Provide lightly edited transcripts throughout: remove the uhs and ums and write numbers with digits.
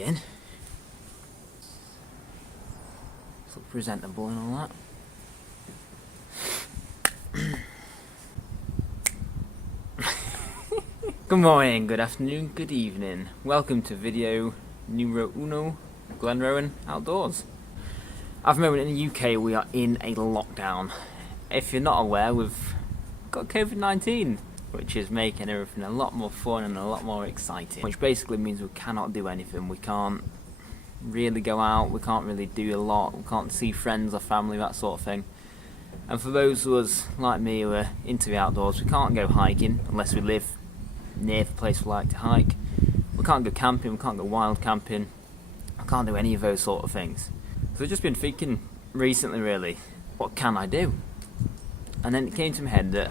in. Look presentable and all that. Good morning, good afternoon, good evening. Welcome to video numero uno, Glenrowan Outdoors. At the moment in the UK we are in a lockdown. If you're not aware, we've got COVID-19, which is making everything a lot more fun and a lot more exciting. Which basically means we cannot do anything. We can't really go out, we can't really do a lot, we can't see friends or family, that sort of thing. And for those of us like me who are into the outdoors, we can't go hiking unless we live near the place we like to hike. We can't go camping, we can't go wild camping, I can't do any of those sort of things. So I've just been thinking recently really, what can I do? And then it came to my head that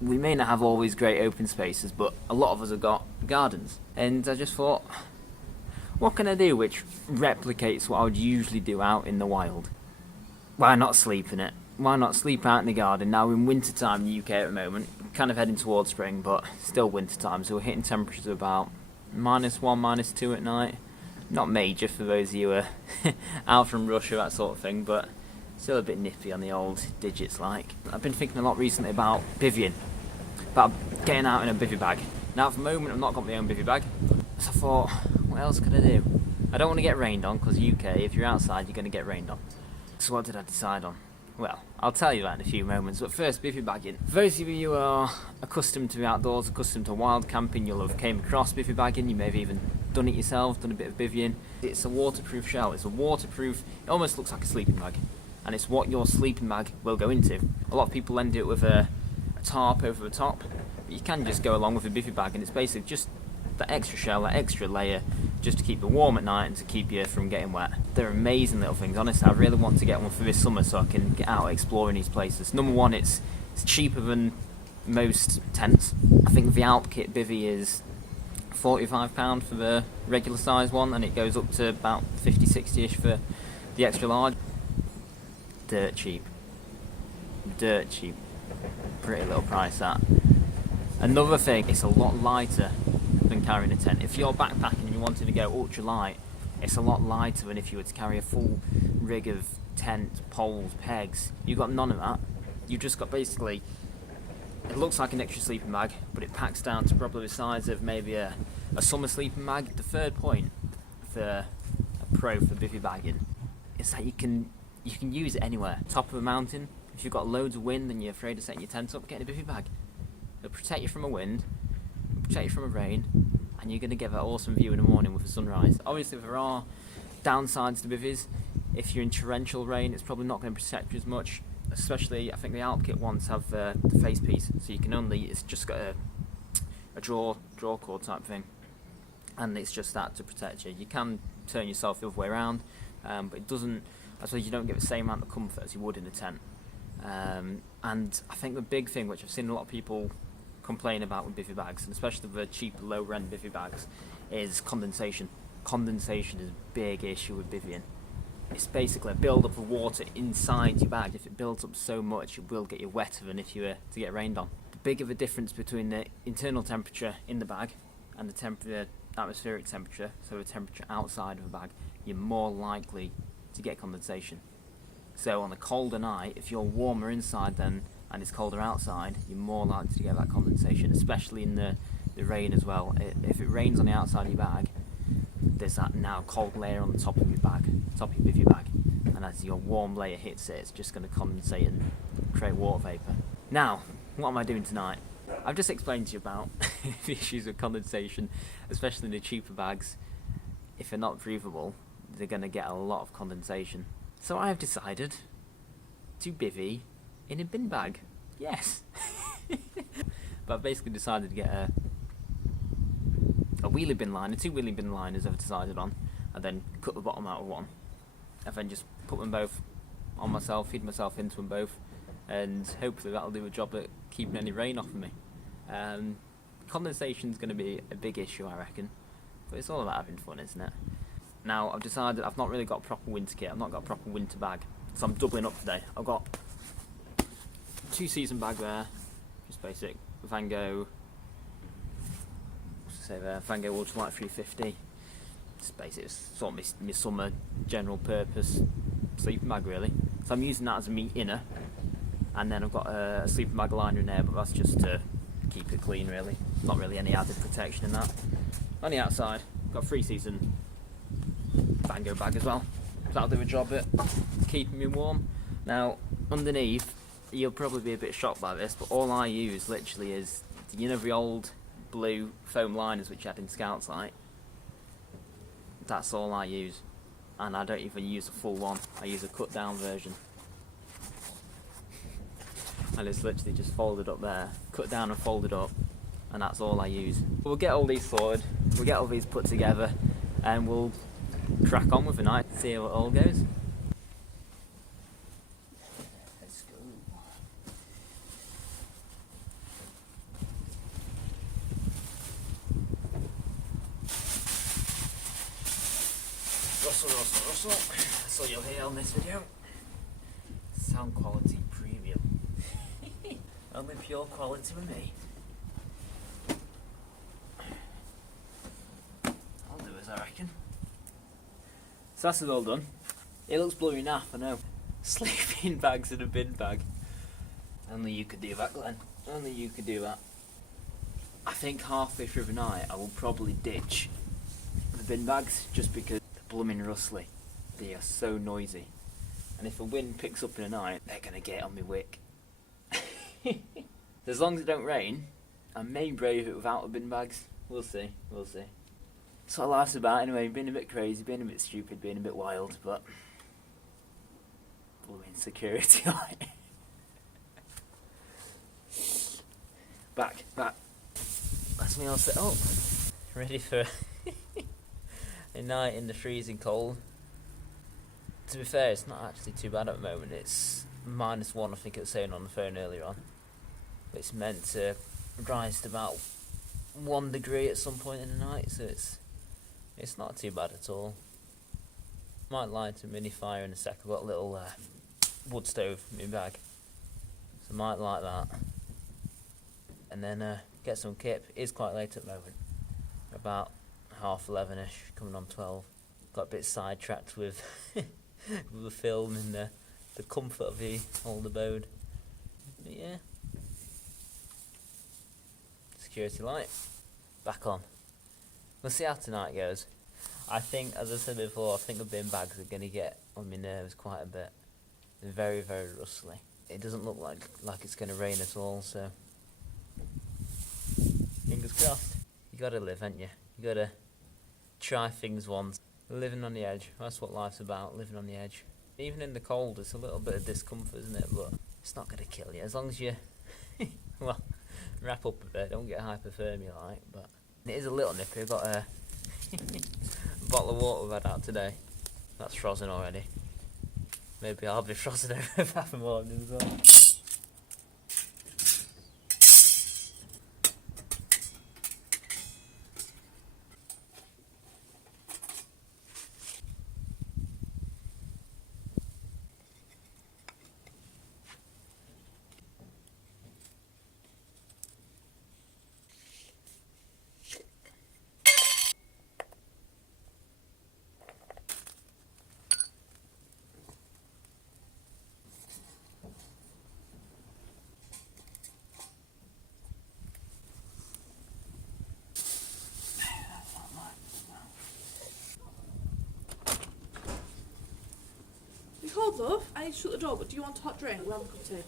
we may not have all these great open spaces, but a lot of us have got gardens. And I just thought, what can I do which replicates what I would usually do out in the wild? Why not sleep in it? Why not sleep out in the garden? Now in winter time in the UK at the moment, kind of heading towards spring, but still winter time, so we're hitting temperatures of about -1, -2 at night. Not major for those of you who are out from Russia, that sort of thing, but still a bit nippy on the old digits like. I've been thinking a lot recently about bivvying, about getting out in a bivvy bag. Now at the moment I've not got my own bivvy bag, so I thought, what else could I do? I don't want to get rained on, because UK, if you're outside, you're going to get rained on. So what did I decide on? Well, I'll tell you that in a few moments, but first, bivvy bagging. For those of you who are accustomed to the outdoors, accustomed to wild camping, you'll have came across bivvy bagging, you may have even done it yourself, done a bit of bivvying. It's a waterproof shell, it's a waterproof, it almost looks like a sleeping bag, and it's what your sleeping bag will go into. A lot of people then do it with a tarp over the top, but you can just go along with a bivvy bag, and it's basically just that extra shell, that extra layer, just to keep you warm at night and to keep you from getting wet. They're amazing little things. Honestly, I really want to get one for this summer so I can get out exploring these places. Number one, it's cheaper than most tents. I think the Alp Kit bivvy is £45 for the regular size one, and it goes up to about 50-60ish for the extra large. Dirt cheap. Dirt cheap. Pretty little price that. Another thing, it's a lot lighter than carrying a tent. If you're backpacking and you wanted to go ultra light, it's a lot lighter than if you were to carry a full rig of tent, poles, pegs. You've got none of that. You've just got basically, it looks like an extra sleeping bag, but it packs down to probably the size of maybe a summer sleeping bag. The third point for a pro for bivvy bagging is that you can use it anywhere. Top of a mountain, if you've got loads of wind and you're afraid of setting your tent up, get in a bivvy bag. It'll protect you from a wind, it'll protect you from a rain, and you're going to get that awesome view in the morning with the sunrise. Obviously there are downsides to bivvies. If you're in torrential rain, it's probably not going to protect you as much, especially I think the Alp Kit ones have the face piece, so you can only, it's just got a draw cord type thing, and it's just that to protect you. You can turn yourself the other way around, but it doesn't, I suppose you don't get the same amount of comfort as you would in a tent. And I think the big thing, which I've seen a lot of people complain about with bivvy bags, and especially the cheap low-end bivvy bags, is condensation. Condensation is a big issue with bivvying. It's basically a build-up of water inside your bag. If it builds up so much, it will get you wetter than if you were to get rained on. The bigger the difference between the internal temperature in the bag and the atmospheric temperature, so the temperature outside of the bag, you're more likely to get condensation. So on a colder night, if you're warmer inside then and it's colder outside, you're more likely to get that condensation, especially in the rain as well. If it rains on the outside of your bag, there's that now cold layer on the top of your bag, top of your bivvy bag, and as your warm layer hits it, it's just going to condensate and create water vapour. Now, what am I doing tonight? I've just explained to you about the issues with condensation, especially in the cheaper bags. If they're not breathable, they're going to get a lot of condensation. So I have decided to bivvy in a bin bag. Yes. But I've basically decided to get a wheelie bin liner, 2 wheelie bin liners I've decided on, and then cut the bottom out of one. And then just put them both on myself, feed myself into them both, and hopefully that'll do a job at keeping any rain off of me. Condensation's going to be a big issue, I reckon, but it's all about having fun, isn't it? Now I've decided I've not really got a proper winter kit, I've not got a proper winter bag, so I'm doubling up today. I've got 2 season bag there, just basic Van Gogh, what's to say there, Van Gogh Ultralight 350, It's basically sort of my summer general purpose sleeping bag really. So I'm using that as my inner, and then I've got a sleeping bag liner in there, but that's just to keep it clean really. Not really any added protection in that. On the outside, got a 3-season Bango bag as well. So that'll do a job at keeping me warm. Now, underneath, you'll probably be a bit shocked by this, but all I use literally is, you know, the old blue foam liners which you had in Scout Site. That's all I use, and I don't even use a full one. I use a cut down version, and it's literally just folded up there, cut down and folded up, and that's all I use. We'll get all these sorted, we'll get all these put together, and we'll crack on with the night, see how it all goes. Let's go. Rustle, rustle, rustle. That's all you'll hear on this video. Sound quality premium. Only pure quality with me. I'll do as I reckon. So that's all done. It looks blurry enough, I know. Sleeping bags in a bin bag. Only you could do that, Glenn. Only you could do that. I think halfway through the night I will probably ditch the bin bags just because they're blooming rustly. They are so noisy. And if the wind picks up in the night, they're going to get on me wick. As long as it don't rain, I may brave it without the bin bags. We'll see, we'll see. That's what life's about anyway, being a bit crazy, being a bit stupid, being a bit wild, but blooming security on it. Back. That's me all set up. Ready for a night in the freezing cold. To be fair, it's not actually too bad at the moment. It's -1, I think it was saying on the phone earlier on. It's meant to rise to about 1 degree at some point in the night, so it's not too bad at all. Might light a mini fire in a sec. I've got a little wood stove in my bag, so I might light that. And then get some kip. It is quite late at the moment. About 11:30ish, coming on 12. Got a bit sidetracked with with the film and the comfort of the old abode. But yeah. Security light. Back on. We'll see how tonight goes. I think, as I said before, I think the bin bags are going to get on my nerves quite a bit. They're very, very rustly. It doesn't look like it's going to rain at all, so fingers crossed. You got to live, haven't you? You got to try things once. Living on the edge. That's what life's about, living on the edge. Even in the cold, it's a little bit of discomfort, isn't it? But it's not going to kill you. As long as you, well, wrap up a bit, don't get hypothermia like. But it is a little nippy. I've got a bottle of water we've had out today. That's frozen already. Maybe I'll be frozen over half the morning as well. Cold, love. I need to shut the door, but do you want a hot drink? We'll have a cup of tea.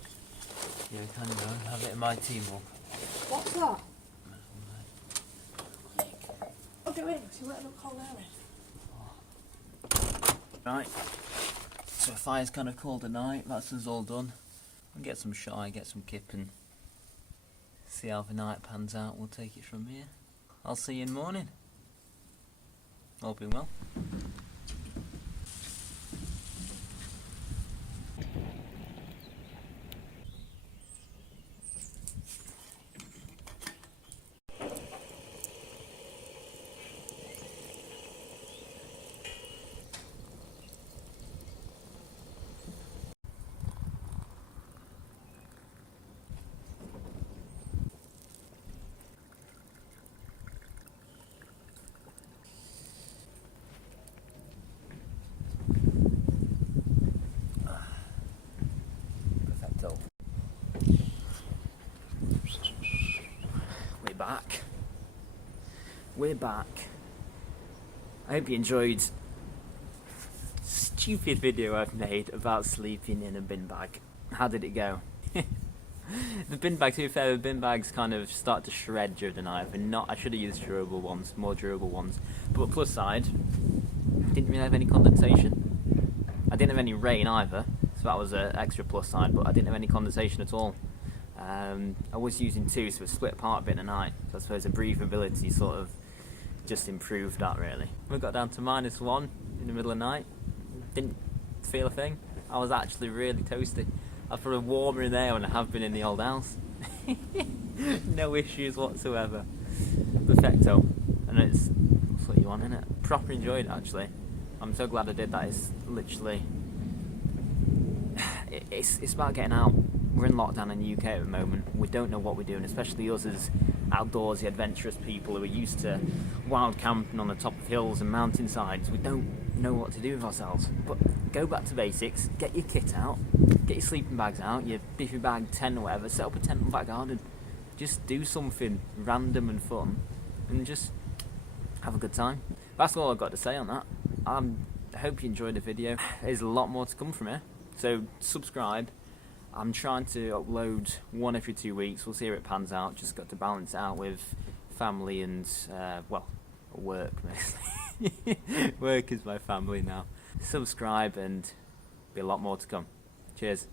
Yeah, we can go. Have it in my tea mug. What's that? Oh, go in, because you're letting up cold air in. Right. So the fire's kind of cold at night. That's us all done. I'll get some shy, get some kip, and see how the night pans out. We'll take it from here. I'll see you in the morning. All being well. back. We're back. I hope you enjoyed stupid video I've made about sleeping in a bin bag. How did it go? The bin bag, to be fair, the bin bags kind of start to shred during the night. I should have used durable ones, more durable ones. But plus side, didn't really have any condensation. I didn't have any rain either, so that was an extra plus side, but I didn't have any condensation at all. I was using two, so it split apart a bit in the night. So I suppose the breathability sort of just improved that really. We got down to -1 in the middle of the night. Didn't feel a thing. I was actually really toasty. I feel warmer in there than I have been in the old house. No issues whatsoever. Perfecto. And that's what you want, innit? Proper enjoyed it actually. I'm so glad I did that. It's literally it's about getting out. We're in lockdown in the UK at the moment. We don't know what we're doing, especially us as outdoorsy, adventurous people who are used to wild camping on the top of hills and mountainsides. We don't know what to do with ourselves. But go back to basics, get your kit out, get your sleeping bags out, your biffy bag tent or whatever, set up a tent in the back garden. Just do something random and fun and just have a good time. That's all I've got to say on that. I hope you enjoyed the video. There's a lot more to come from here, so subscribe. I'm trying to upload one every 2 weeks. We'll see how it pans out. Just got to balance it out with family and, well, work mostly. Work is my family now. Subscribe and be a lot more to come. Cheers.